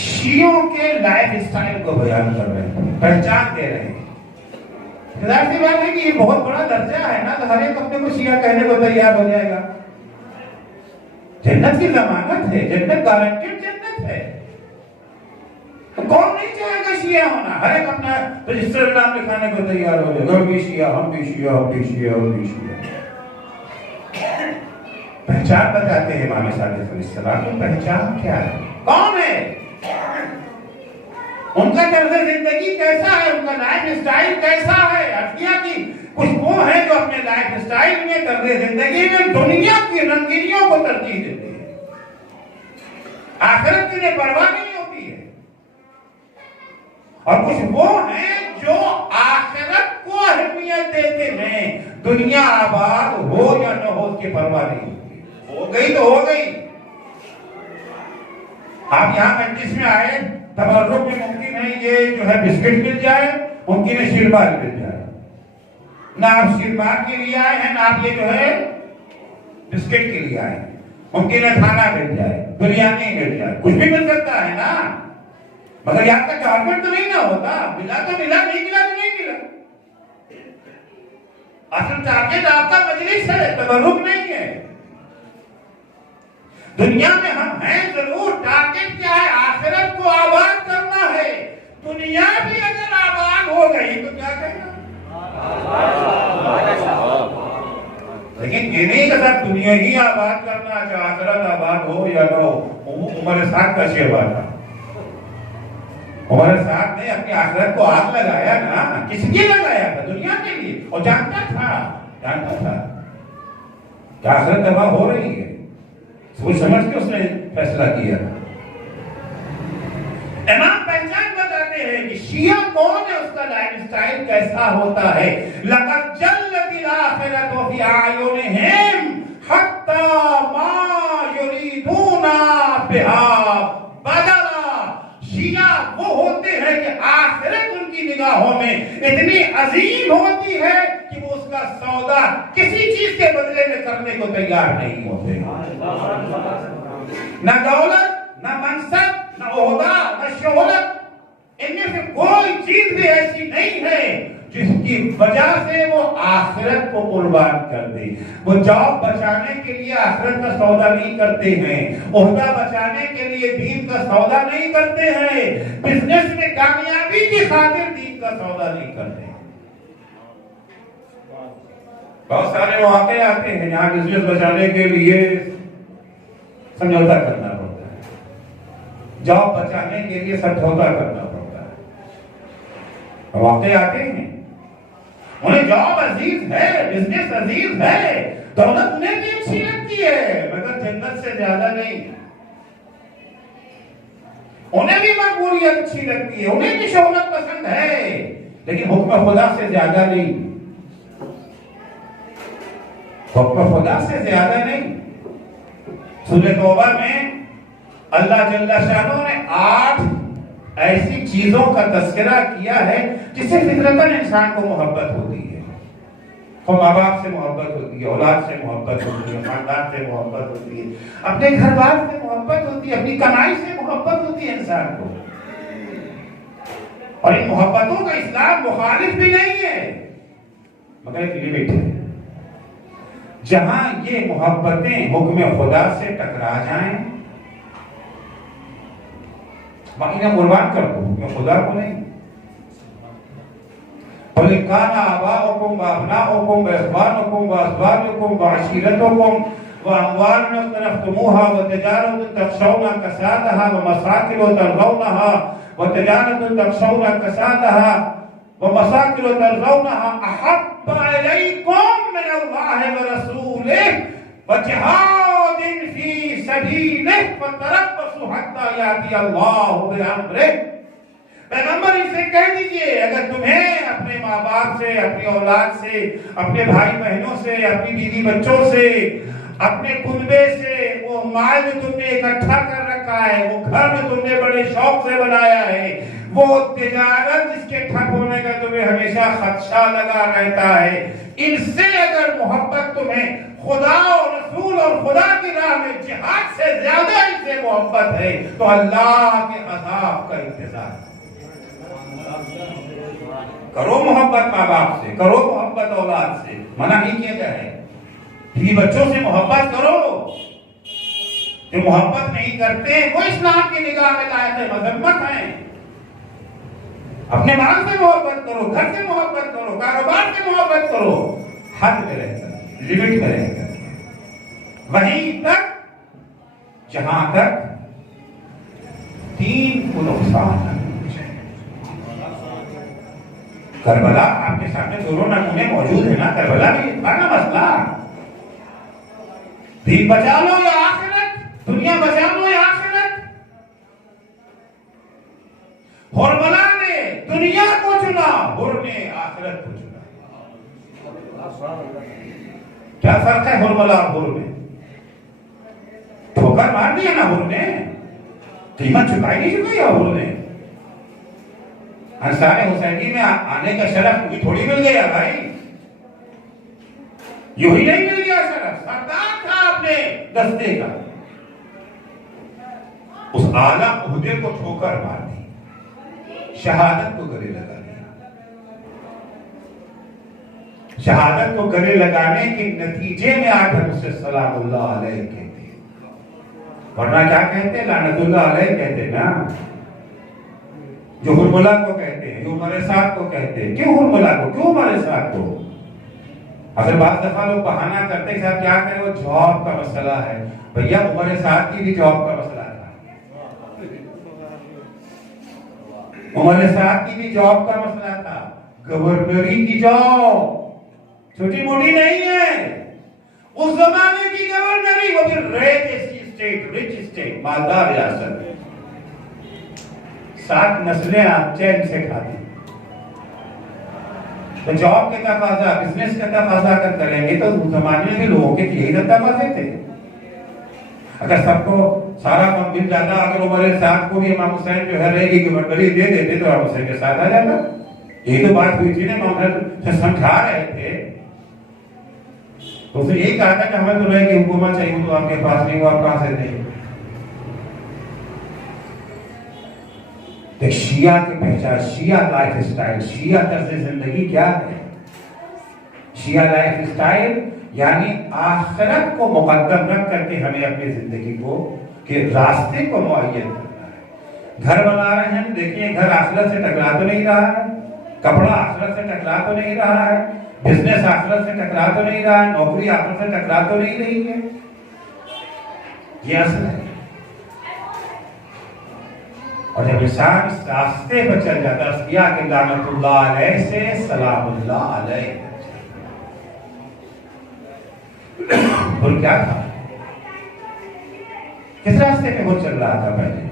شیعوں کے لائف اسٹائل کو بیان کر رہے ہیں، پہچان دے رہے ہیں۔ ظاہر سی بات ہے کہ یہ بہت بڑا درجہ ہے نا، تو ہر ایک اپنے کو شیعہ کہنے کو تیار ہو جائے گا۔ جنت کی ضمانت ہے، جنت گارنٹیڈ جنت ہے، تو کون نہیں چاہے گا شیعہ ہونا؟ ہر ایک اپنا رجسٹر نام لکھانے کو تیار ہو جائے گا، ہم بھی شیعہ، ہم بھی شیعہ، ہم بھی شیعہ، ہم بھی شیعہ۔ پہچان بتاتے ہیں امام صادق علیہ السلام کی پہچان کیا ہے، کون ہے، ان کا طرز زندگی کیسا ہے، ان کا لائف اسٹائل کیسا ہے۔ عرفیہ کی کچھ وہ ہیں جو اپنے لائف اسٹائل میں، طرز زندگی میں دنیا کی رنگینیوں کو ترجیح دیتے ہیں، آخرت کی انہیں پرواہ نہیں ہوتی ہے۔ اور کچھ وہ ہیں جو آخرت کو اہمیت دیتے ہیں، دنیا آباد ہو یا نہ ہو اس کی پرواہ نہیں ہوتی، ہو گئی تو ہو گئی۔ آپ یہاں مجلس میں آئے، تبرک میں ممکن ہے یہ جو ہے بسکٹ مل جائے، ممکن ہے شیربال مل جائے، نہ آپ شیربال کے لیے آئے ہیں، نہ آپ یہ جو ہے بسکٹ کے لیے آئے ہیں، ممکن ہے کھانا مل جائے، بریانی مل جائے، کچھ بھی مل سکتا ہے نا، مگر یہاں کا ٹارگٹ تو نہیں نہ ہوتا، ملا تو ملا، نہیں ملا تو نہیں ملا۔ اصل ٹارگٹ آپ کا مجلس ہے، تبرک نہیں ہے۔ دنیا میں ہم ہیں ضرور، ٹارگٹ کیا ہے؟ آخرت کو آباد کرنا ہے۔ دنیا بھی اگر آباد ہو گئی تو کیا کہنا، لیکن یہ نہیں کہ صرف دنیا ہی آباد کرنا، چاہے آخرت آباد ہو یا نہ ہو۔ عمر سعد کا شعر تھا، عمر سعد نے اپنی آخرت کو آگ لگایا نا، کس لیے لگایا تھا؟ دنیا کے لیے، اور جانتا تھا کہ آخرت تباہ ہو رہی ہے، وہ سمجھ کے اس نے فیصلہ کیا۔ امام پہچان بتاتے ہیں کہ شیعہ کون ہے، اس کا لائف اسٹائل کیسا ہوتا ہے۔ لقد جلت الآخرۃ فی اعینہم حتی ما یریدون بہا بدلا۔ شیعہ وہ ہوتے ہیں کہ آخرت ان کی نگاہوں میں اتنی عظیم ہوتی ہے کہ وہ اس کا سودا کسی چیز کے بدلے میں کرنے کو تیار نہیں ہوتے، نہ دولت، نہ منصب، نہ کی وجہ سے وہ آخرت کو قربان کر دے. وہ جاب بچانے کے لیے آخرت کا سودا نہیں کرتے ہیں, عہدہ بچانے کے لیے دین کا سودا نہیں کرتے ہیں, بزنس میں کامیابی کی خاطر دین کا سودا نہیں کرتے ہیں. بہت سارے مواقع آتے ہیں جہاں بزنس بچانے کے لیے سمجھوتا کرنا پڑتا ہے, جاب بچانے کے لیے سمجھوتا کرنا پڑتا ہے. مواقع آتے ہیں, انہیں جاب عزیز ہے, بزنس عزیز ہے, دولت انہیں بھی اچھی لگتی ہے مگر جنت سے زیادہ نہیں. انہیں بھی مقبولیت اچھی لگتی ہے, انہیں بھی شہرت پسند ہے, لیکن حکم خدا سے زیادہ نہیں. حکم خدا سے زیادہ نہیں. سورہ توبہ میں اللہ جل شانہ نے 8 ایسی چیزوں کا تذکرہ کیا ہے جس سے فطرتاً انسان کو محبت ہوتی ہے. ماں باپ سے محبت ہوتی ہے, اولاد سے محبت ہوتی ہے, خاندان سے محبت ہوتی ہے, اپنے گھر بار سے محبت ہوتی ہے, اپنی کمائی سے محبت ہوتی ہے انسان کو. اور ان محبتوں کا اسلام مخالف بھی نہیں ہے, مگر ایک لمٹ ہے. جہاں یہ محبتیں حکم خدا سے ٹکرا جائیں, باقی نہ قربان کر دو, حکم خدا کو نہیں. قُلْ كَانَ آبَاؤُكُمْ وَأَبْنَاؤُكُمْ وَإِخْوَانُكُمْ وَأَزْوَاجُكُمْ وَعَشِيرَتُكُمْ وَأَمْوَالٌ اقْتَرَفْتُمُوهَا وَتِجَارَةٌ تَخْشَوْنَ كَسَادَهَا وَمَسَاكِنُ تَرْضَوْنَهَا وَتِجَارَةٌ تَخْشَوْنَ كَسَادَهَا وَمَسَاكِنُ تَرْضَوْنَهَا أَحَبَّ إِلَيْكُمْ مِنَ اللَّهِ وَرَسُولِهِ وَجِهَادٍ فِي سَبِيلِهِ فَتَرَبَّصُوا حَتَّى يَأْتِيَ اللَّهُ بِأَمْرِهِ. پیغمبر ان سے کہہ دیجئے, اگر تمہیں اپنے ماں باپ سے, اپنی اولاد سے, اپنے بھائی بہنوں سے, اپنی بیوی بچوں سے, اپنے کنبے سے, وہ مال جو تم نے اکٹھا کر رکھا ہے, وہ گھر جو تم نے بڑے شوق سے بنایا ہے, وہ تجارت جس کے ٹھپ ہونے کا تمہیں ہمیشہ خدشہ لگا رہتا ہے, ان سے اگر محبت تمہیں خدا اور رسول اور خدا کی راہ میں جہاد سے زیادہ ان سے محبت ہے تو اللہ کے عذاب کا انتظار کرو. محبت ماں باپ سے کرو, محبت اولاد سے منع نہیں کیا گیا ہے. بیوی بچوں سے محبت کرو. جو محبت نہیں کرتے وہ اسلام کی نگاہ میں لائق ہے, مذمت ہیں. اپنے مال سے محبت کرو, گھر سے محبت کرو, کاروبار سے محبت کرو, حد میں رہ کر, لمٹ میں رہ کر, وہیں تک جہاں تک دین کو نقصان نہ. کربلا آپ کے سامنے دونوں نمونے موجود ہیں نا. کربلا میں تھا نا مسئلہ, دین بچا لو یا آخرت, دنیا بچا لو یا آخرت. ہرملا نے دنیا کو چنا, ہر نے آخرت کو چنا. کیا فرق ہے ہرملا اور ہر میں؟ ٹھوکر مار دیا نا ہر نے, قیمت چکائی نہیں چکائی ہر نے. انصار حسینی میں آنے کا شرف تمہیں تھوڑی مل گیا بھائی, یوں ہی نہیں مل گیا شرف, سردار تھا اپنے دستے کا. اس اعلیٰ عہدے کو ٹھوکر مار دی, شہادت کو گلے لگا دیا. شہادت کو گلے لگانے کے نتیجے میں آدم اسے سلام اللہ علیہ کہتے ہیں, ورنہ کیا کہتے, لعنت اللہ علیہ کہتے نا. جو ہرملا کو کہتے ہیں, جو عمر سعد کو کہتے ہیں. کیوں ہرملا کو, کیوں عمر سعد کو؟ اگر بعض دفعہ لوگ بہانہ کرتے ہیں صاحب کیا کریں, وہ جاب کا مسئلہ ہے. بھیا عمر سعد کی بھی جاب کا مسئلہ تھا, عمر سعد کی بھی جاب کا مسئلہ تھا. گورنری کی جاب چھوٹی موٹی نہیں ہے. اس زمانے کی گورنری, وہ بھی رچ اسٹیٹ, مالدار ریاست. 7 نسلیں آپ چین سے کھاتے. تو جاب کے تقاضا, بزنس کا تقاضا اگر کریں گے تو اس زمانے میں لوگوں کے یہی تقاضے تھے. اگر سب کو سارا کام مل جاتا, اگر عمر سعد کو بھی امام حسین جو ہے رہے گی گورنری دے دیتے تو امام حسین کے ساتھ آ جاتا. یہی تو بات ہوئی تھی نا, امام حسین سمجھا رہے تھے. تو اس نے یہی کہا تھا کہ ہمیں تو رہے گی حکومت چاہیے, تو آپ کے پاس نہیں, وہ آپ کہاں سے دیں. ایک شیعہ کی پہچان، شیعہ لائف اسٹائل، شیعہ طرز زندگی کیا ہے؟ شیعہ لائف اسٹائل یعنی آخرت کو مقدم رکھ کر کے ہمیں اپنی زندگی کو کے راستے کو معین کرنا ہے۔ گھر بنا رہے ہیں، دیکھیے گھر آخرت سے ٹکرا تو نہیں رہا ہے، کپڑا آخرت سے ٹکرا تو نہیں رہا ہے، بزنس آخرت سے ٹکرا تو نہیں رہا ہے، نوکری آخرت سے ٹکرا تو نہیں رہی ہے۔ یہ اصل ہے۔ اور جب انسان اس راستے پر چل جاتا ہے، کیا کہ لعنت اللہ علیہ سے سلام اللہ علیہ، اور کیا تھا؟ کس راستے پہ وہ چل رہا تھا پہلے؟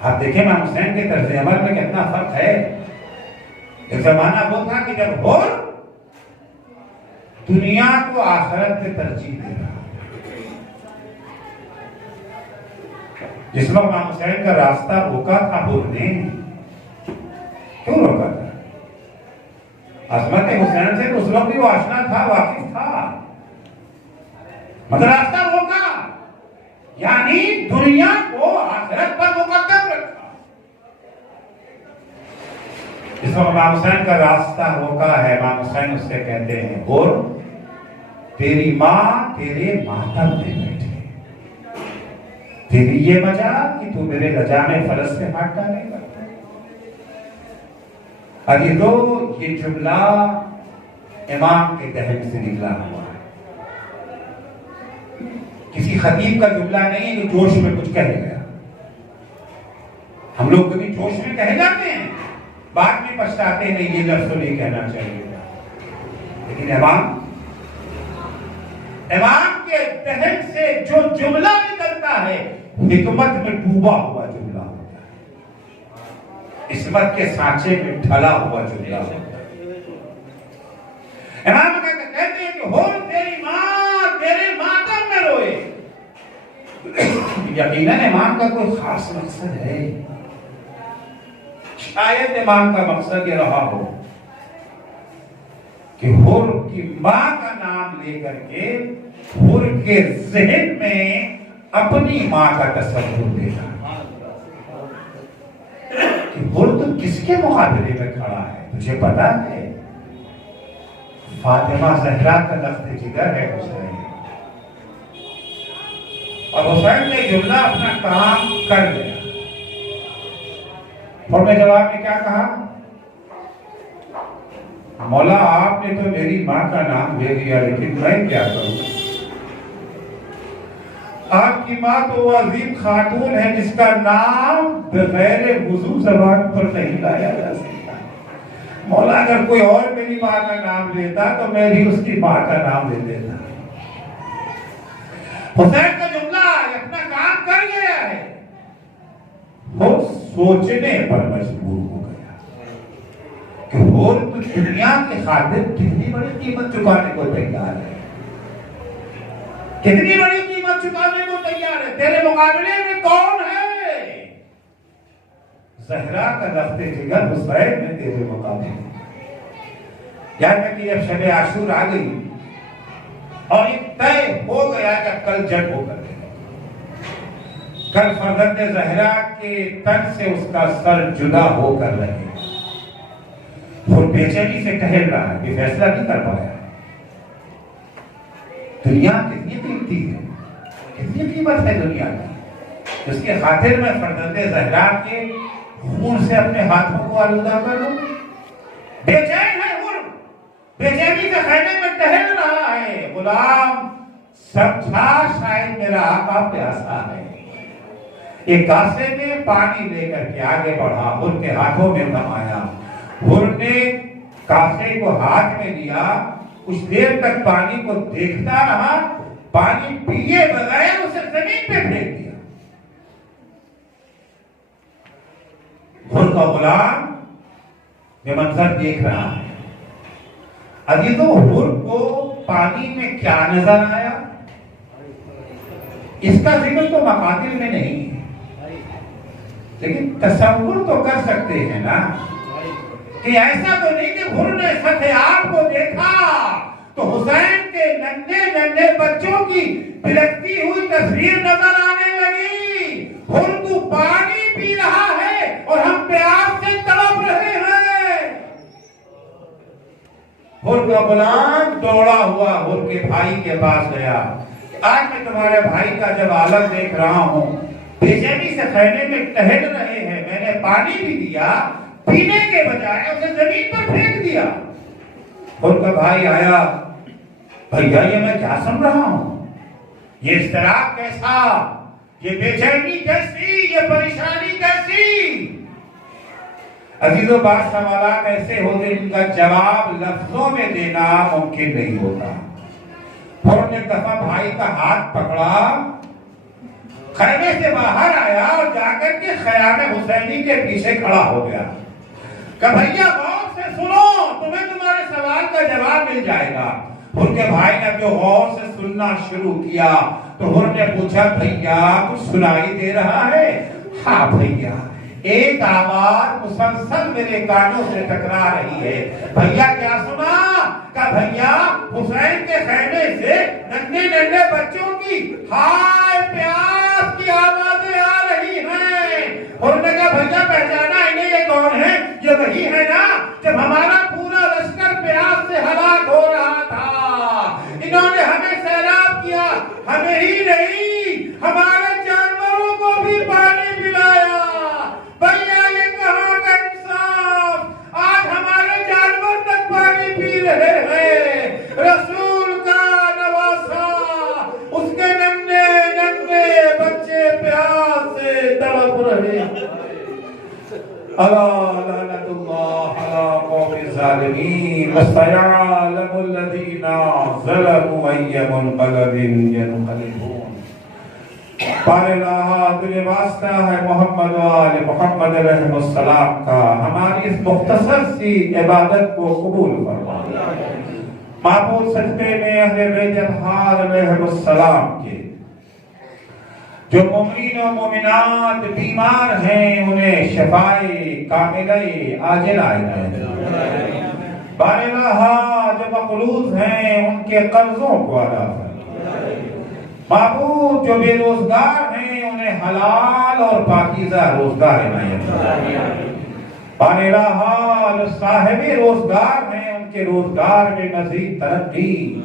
آپ دیکھیں امام حسین کے طرز عمل میں کتنا فرق ہے۔ ایک زمانہ وہ تھا کہ جب وہ دنیا کو آخرت پہ ترجیح دے رہا، جس وقت امام حسین کا راستہ روکا تھا حر نے، کیوں روکا تھا؟ عظمت حسین سے اس وقت بھی وہ آشنا تھا، واقف تھا، مگر راستہ روکا یعنی دنیا کو آخرت پر مقدم رکھا۔ اس وقت امام حسین کا راستہ روکا ہے، امام حسین اس سے کہتے ہیں اور تیری ماں تیرے ماتم میں بیٹھے، تیری یہ وجہ کہ تو میرے لجامِ فرض سے ہاتھ ڈالے گا۔ اب یہ جملہ امام کے ذہن سے نکلا ہوا ہے، کسی خطیب کا جملہ نہیں ہے جو جوش میں کچھ کہہ گیا۔ ہم لوگ کبھی جوش میں کہہ جاتے ہیں، بعد میں پچھتاتے ہیں نہیں یہ لفظ تو نہیں کہنا چاہیے تھا، لیکن امام کے ذہن سے جو جملہ نکلتا ہے حکمت میں ڈوبا ہوا جملہ ہوتا ہے، عصمت کے سانچے میں ڈھلا ہوا جملہ ہوتا ہے۔ امام کہتے ہیں کہ ہو تیری ماں تیرے ماتم میں روئے۔ یقیناً امام کا کوئی خاص مقصد ہے، شاید امام کا مقصد یہ رہا ہو کہ حر کی ماں کا نام لے کر کے حر کے ذہن میں اپنی ماں کا تصور دینا کہ حر تو کس کے مقابلے میں کھڑا ہے؟ تجھے پتا ہے فاطمہ زہرا کا لخت جگر ہے حسین، اور حسین نے جملہ اپنا کام کر لیا۔ اور میں جواب میں کیا کہا؟ مولا آپ نے تو میری ماں کا نام دے دیا، لیکن میں کیا کروں؟ آپ کی ماں تو وہ عظیم خاتون ہے جس کا نام بغیر وضو زبان پر نہیں لایا جا سکتا۔ مولا اگر کوئی اور میری ماں کا نام لیتا تو میں بھی اس کی ماں کا نام لے لیتا۔ حسین کا جملہ اپنا کام کر گیا ہے، وہ سوچنے پر مجبور ہو گیا کہ وہ دنیا کی خاطر کتنی بڑی قیمت چکانے کو تیار ہے، کتنی بڑی قیمت چکانے کو تیار ہے۔ تیرے مقابلے میں کون ہے؟ زہرا کا لخت جگر حسین میں تیرے مقابلے میں۔ یاد رکھیے جب شب عاشور آ گئی اور یہ طے ہو گیا کہ کل جنگ ہو کر کل فرزند زہرا کے تن سے اس کا سر جدا ہو کر رہے، وہ بے چینی سے ٹہل رہا ہے، یہ فیصلہ نہیں کر پایا۔ دنیا کتنی قیمتی ہے، کتنی قیمت ہے دنیا کی، اس کے خاطر میں فرزند زہرا کے خون سے اپنے ہاتھوں کو آلودہ کر لوں؟ بے چین ہے وہ، بے چینی سے خیمے میں ٹہل رہا ہے۔ غلام سمجھا شاید میرا آقا پیاسا ہے، ایک کاسے میں پانی لے کر کے آگے بڑھا، ان کے ہاتھوں میں نمایا، ان نے کاسے کو ہاتھ میں لیا، کچھ دیر تک پانی کو دیکھتا رہا، پانی پیے بغیر اسے زمین پہ پھینک دیا۔ ان کا غلام یہ منظر دیکھ رہا ہے۔ ابھی تو حر کو پانی میں کیا نظر آیا؟ اس کا ذکر تو مقاتل میں نہیں ہے، لیکن تصور تو کر سکتے ہیں نا کہ ایسا تو نہیں کہ حر نے سطح آپ کو دیکھا تو حسین کے ننھے ننھے بچوں کی بلکتی ہوئی تصویر نظر آنے لگی۔ حر تو پانی پی رہا ہے اور ہم پہ حر کا غلام دوڑا ہوا حر کے بھائی کے پاس گیا، آج میں تمہارے بھائی کا جب عالم دیکھ رہا ہوں، بے چینی سے خیمے میں ٹہل رہے ہیں، میں نے پانی بھی دیا، پینے کے بجائے اسے زمین پر پھینک دیا۔ حر کا بھائی آیا، بھیا یہ میں کیا سن رہا ہوں، یہ اضطراب کیسا، یہ بے چینی کیسی، یہ پریشانی کیسی؟ عزیزوں، بعض سوالات ایسے ہوتے ہیں جن کا جواب لفظوں میں دینا ممکن نہیں ہوتا۔ حر نے دفعہ بھائی کا ہاتھ پکڑا، خیمے سے باہر آیا اور جا کر کے خیام حسینی کے پیچھے کھڑا ہو گیا کہ بھیا غور سے سنو، تمہیں تمہارے سوال کا جواب مل جائے گا۔ حر کے بھائی نے جو غور سے سننا شروع کیا تو حر نے پوچھا، بھیا کچھ سنائی دے رہا ہے؟ ہاں بھیا، ایک آواز مسلسل میرے کانوں سے ٹکرا رہی ہے۔ بھیا کیا سنا؟ کہ بھیا حسین کے خیمے سے ننھے ننھے بچوں کی ہائے پیاس کی آوازیں آ رہی ہیں۔ حر نے کہا، بھیا پہچانا انہیں، یہ کون ہے؟ یہ وہی ہے نا جب ہمارا پورا لشکر پیاس سے ہلاک ہو رہا تھا، انہوں نے ہمیں سیراب کیا، ہمیں ہی نہیں ہمارے جانوروں کو بھی پانی پلایا۔ بھیا یہ کہاں کا انصاف، آج ہمارے جانور تک پانی پی رہے ہیں۔ رسول کا نواسا، اس کے ننھے ننھے بچے پیاس سے تڑپ رہے ہیں۔ الا لعنت اللہ علی قوم الظالمین وسيعلم الذین ظلموا ای منقلب ینقلبون۔ پار الہ تجھے واسطہ ہے محمد و آل محمد علیہ السلام کا، ہماری اس مختصر سی عبادت کو قبول فرما۔ معبود سجدے میں اہل بیت اطہار علیہ السلام کے جو مومنین و مومنات بیمار ہیں انہیں شفائے کاملہ عاجل عنایت۔ بار الہ جو مقروض ہیں ان کے قرضوں کو ادا فرما۔ معبود جو بے روزگار ہیں انہیں حلال اور پاکیزہ روزگار عنایت۔ بار الہ جو صاحب روزگار ہیں ان کے روزگار میں مزید ترقی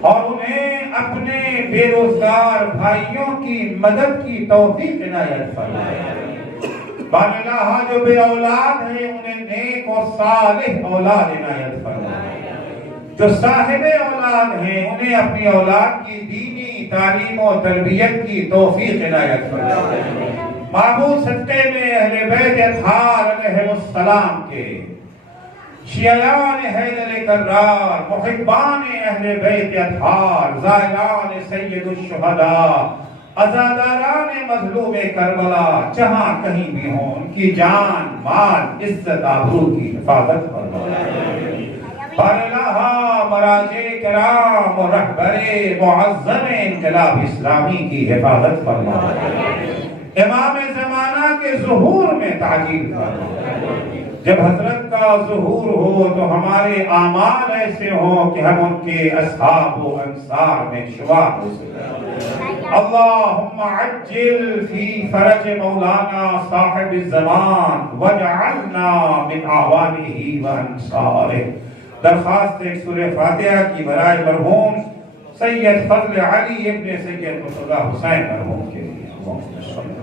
اور انہیں اپنے بے روزگار بھائیوں کی مدد کی توفیق عنایت فرمائے۔ بار الہ جو بے اولاد ہیں انہیں نیک اور صالح اولاد عنایت فرمائے۔ جو صاحب اولاد ہیں انہیں اپنی اولاد کی دینی تعلیم و تربیت کی توفیق عنایت فرمائے۔ معبود سجدے میں اہل بیت اطہار علیہ السلام کے شیعان حیدر کرار، محبان اہل بیت اطہار، زائران سید الشہداء، عزاداران مظلوم کربلا جہاں کہیں بھی ہوں ان کی جان مال عزت آبرو کی حفاظت فرمائے۔ بار الہ مراجع کرام و رہبر معظم انقلاب اسلامی کی حفاظت فرمائے۔ امام زمانہ کے ظہور میں تعجیل فرمائے۔ جب حضرت کا ظہور ہو تو ہمارے اعمال ایسے ہوں کہ ہم ان کے اصحاب و انصار میں شمار ہو سکیں۔ اللہم عجل فی فرج مولانا صاحب الزمان واجعلنا من اعوانہ و انصارہ۔ درخواست ایک سورہ فاتحہ کی برائے مرحوم سید فضل علی ابن سید مرتضی حسین مرحوم کے لیے۔